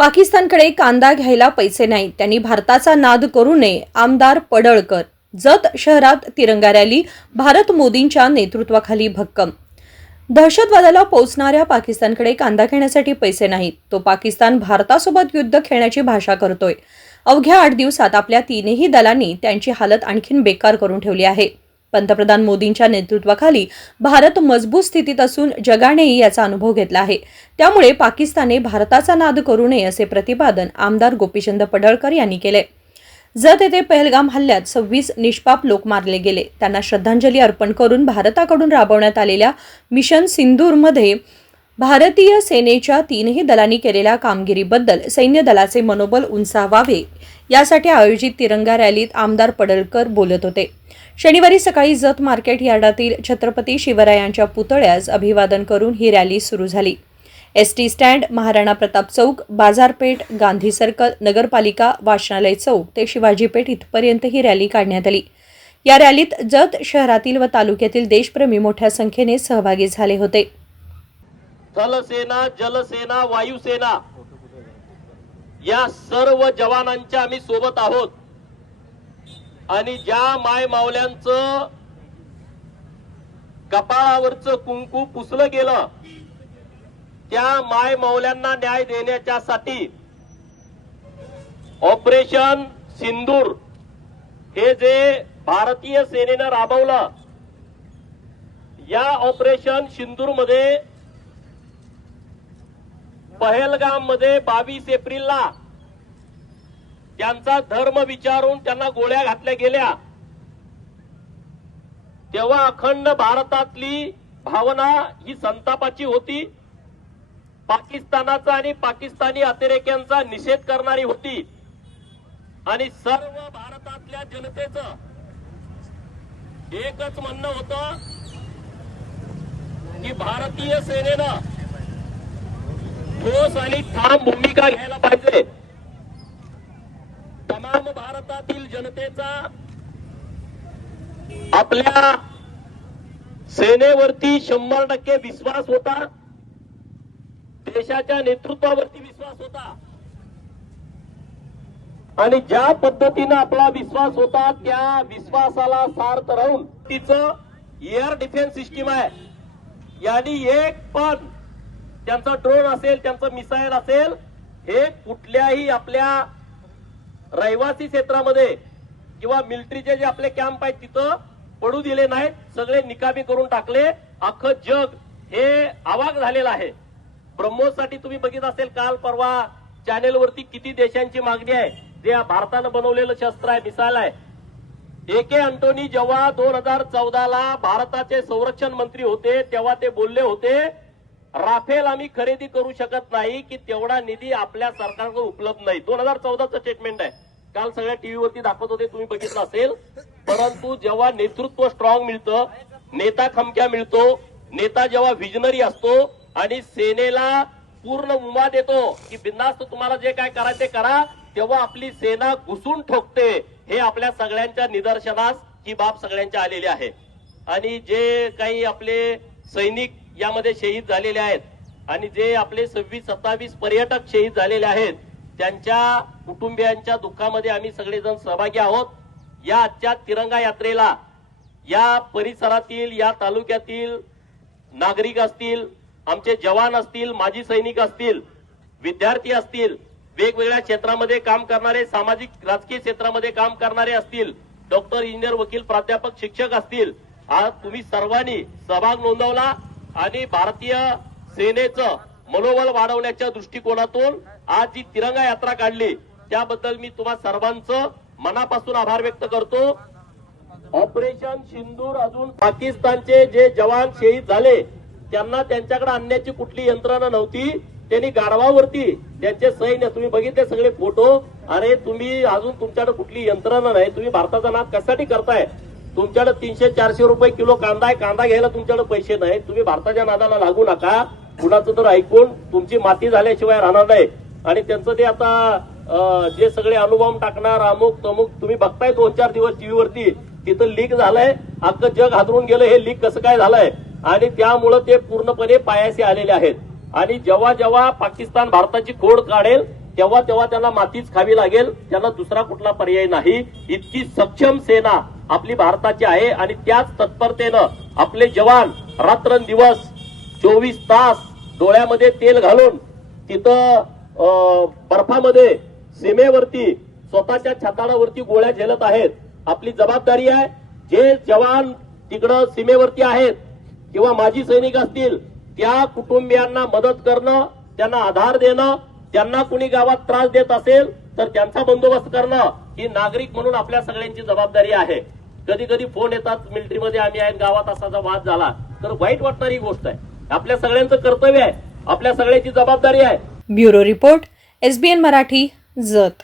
पाकिस्तानकडे कांदा घ्यायला पैसे नाहीत त्यांनी भारताचा नाद करू नये आमदार पडळकर. जत शहरात तिरंगा रॅली भारत मोदींच्या नेतृत्वाखाली भक्कम. दहशतवादाला पोचणाऱ्या पाकिस्तानकडे कांदा घेण्यासाठी पैसे नाहीत तो पाकिस्तान भारतासोबत युद्ध खेळण्याची भाषा करतोय. अवघ्या आठ दिवसात आपल्या तीनही दलांनी त्यांची हालत आणखीन बेकार करून ठेवली आहे. पंतप्रधान मोदींच्या नेतृत्वाखाली भारत मजबूत स्थितीत असून जगानेही याचा अनुभव घेतला आहे. त्यामुळे पाकिस्तानने भारताचा नाद करू नये असे प्रतिपादन आमदार गोपीचंद पडळकर यांनी केले. जत येथे पहलगाम हल्ल्यात सव्वीस निष्पाप लोक मारले गेले त्यांना श्रद्धांजली अर्पण करून भारताकडून राबवण्यात आलेल्या मिशन सिंदूरमध्ये भारतीय सेनेच्या तीनही दलांनी केलेल्या कामगिरीबद्दल सैन्य दलाचे मनोबल उंचावावे यासाठी आयोजित तिरंगा रॅलीत आमदार पडळकर बोलत होते. शनिवारी सकाळी जत मार्केट यार्डातील छत्रपती शिवरायांच्या पुतळ्यास अभिवादन करून ही रॅली सुरू झाली. S T stand Maharana Pratap Chowk बाजारपेठ गांधी सर्कल नगरपालिका वाचनालय चौक ते शिवाजीपेठ इथपर्यंत ही रॅली काढण्यात आली. या रॅलीत जत शहरातील व तालुक्यातील देशप्रेमी मोठ्या संख्येने सहभागी झाले होते. थलसेना जलसेना वायुसेना या सर्व जवानांच्या आम्ही सोबत आहोत. आणि ज्या माय मावल्यांचं कपाळावरचं कुंकू पुसलं गेलं त्या माय मावल्यांना न्याय देण्याच्यासाठी ऑपरेशन सिंदूर हे जे भारतीय सेनेनं राबवलं या ऑपरेशन सिंदूरमध्ये पहलगाममध्ये बावीस एप्रिलला त्यांचा धर्म विचारून त्यांना गोळ्या घातल्या गेल्या. तेव्हा अखंड भारतातली भावना ही संतापाची होती. पाकिस्तानाचा आणि पाकिस्तानी अतिरेक्यांचा निषेध करणारी होती. आणि सर्व भारतातल्या जनतेचं एकच म्हणणं होतं की भारतीय सेनेनं ठोस आणि ठाम भूमिका घ्यायला पाहिजे. तमाम भारतातील जनतेचा आपल्या सेनेवरती शंभर टक्के विश्वास होता. देशाच्या नेतृत्वावरती विश्वास होता. आणि ज्या पद्धतीनं आपला विश्वास होता त्या विश्वासाला सार्थ राहून तिचं एअर डिफेन्स सिस्टीम आहे. यांनी एक पण त्यांचं ड्रोन असेल त्यांचं मिसाईल असेल हे कुठल्याही आपल्या रहिवासी क्षेत्रामध्ये किंवा मिलिटरीचे जे आपले कॅम्प आहेत तिथं पडू दिले नाहीत. सगळे निकामी करून टाकले. अख्खं जग हे आवाक झालेलं आहे. ब्रह्मोससाठी तुम्ही बघित असेल काल परवा चॅनेलवरती किती देशांची मागणी आहे. जे भारतानं बनवलेलं शस्त्र आहे मिसाईल आहे. ए के अंटोनी जेव्हा दोन हजार चौदाला भारताचे संरक्षण मंत्री होते तेव्हा ते बोलले होते राफेल आम्ही खरेदी करू शकत नाही की तेवढा निधी आपल्या सरकारकडे उपलब्ध नाही. दोन हजार चौदाचं स्टेटमेंट आहे. काल सगळ्या टीव्हीवरती दाखवत होते तुम्ही बघितलं असेल. परंतु जेव्हा नेतृत्व स्ट्रॉंग मिळतं नेता खमक्या मिळतो नेता जेव्हा विजनरी असतो आणि सेनेला पूर्ण मुमा देतो की बिंदास्त तुम्हाला जे काय करायचे करा तेव्हा आपली सेना घुसून ठोकते. हे आपल्या सगळ्यांच्या निदर्शनास ही बाब सगळ्यांच्या आलेली आहे. आणि जे काही आपले सैनिक यामध्ये शहीद झालेले आहेत. आणि जे आपले सव्वीस सत्तावीस पर्यटक शहीद झालेले आहेत त्यांच्या कुटुंबियांच्या दुःखामध्ये आम्ही सगळेजण सहभागी आहोत. या आजच्या तिरंगा यात्रेला या परिसरातील या तालुक्यातील नागरिक असतील आमचे जवान असतील माजी सैनिक असतील विद्यार्थी असतील वेगवेगळ्या क्षेत्रामध्ये काम करणारे सामाजिक राजकीय क्षेत्रामध्ये काम करणारे असतील डॉक्टर इंजिनियर वकील प्राध्यापक शिक्षक असतील आज तुम्ही सर्वांनी सहभाग नोंदवला. आणि भारतीय सेनेचं मनोबल वाढवण्याच्या दृष्टिकोनातून आज जी तिरंगा यात्रा काढली त्याबद्दल मी तुम्हा सर्वांचं मनापासून आभार व्यक्त करतो. ऑपरेशन सिंदूर अजून पाकिस्तानचे जे जवान शहीद झाले त्यांना त्यांच्याकडे आणण्याची कुठली यंत्रणा नव्हती त्यांनी गाढवावरती त्यांचे सैन्य तुम्ही बघितले सगळे फोटो अरे तुम्ही अजून तुमच्याकडे कुठली यंत्रणा नाही तुम्ही भारताचा नाद कशासाठी करताय? तुमच्याकडे तीनशे चारशे रुपये किलो कांदा आहे. कांदा घ्यायला तुमच्याकडे पैसे नाही. तुम्ही भारताच्या नादाला लागू नका. कुणाचं तर ऐकून तुमची माती झाल्याशिवाय राहणार नाही. आणि त्यांचं ते आता जे सगळे अनुभव टाकणार अमुक तमुक तुम्ही बघताय दोन चार दिवस टीव्हीवरती तिथं लीक झालंय. अख्खं जग हादरून गेलं हे लीक कसं काय झालंय? आणि त्यामुळं ते पूर्णपणे पायाशी आलेले आहेत. आणि जेव्हा जेव्हा पाकिस्तान भारताची खोड काढेल तेव्हा तेव्हा त्यांना मातीच खावी लागेल. त्यांना दुसरा कुठला पर्याय नाही. इतकी सक्षम सेना आपली भारताची आहे आणि त्याच तत्परतेनं आपले जवान रात्रंदिवस चोवीस तास डोळ्यामध्ये तेल घालून तिथं बर्फामध्ये सीमेवरती स्वतःच्या छताडावरती गोळ्या झेलत आहेत. आपली जबाबदारी आहे जे जवान तिकडं सीमेवरती आहेत किंवा माजी सैनिक असतील त्या कुटुंबियांना मदत करणं त्यांना आधार देणं त्यांना कुणी गावात त्रास देत असेल तर त्यांचा बंदोबस्त करणं ही नागरिक म्हणून आपल्या सगळ्यांची जबाबदारी आहे. कधी कधी फोन येतात मिलिटरीमध्ये आम्ही आहेत गावात असाचा वाद झाला. तर वाईट वाटणारी गोष्ट आहे. आपल्या सगळ्यांचं कर्तव्य आहे. आपल्या सगळ्याची जबाबदारी आहे. Bureau report SBN Marathi Jath.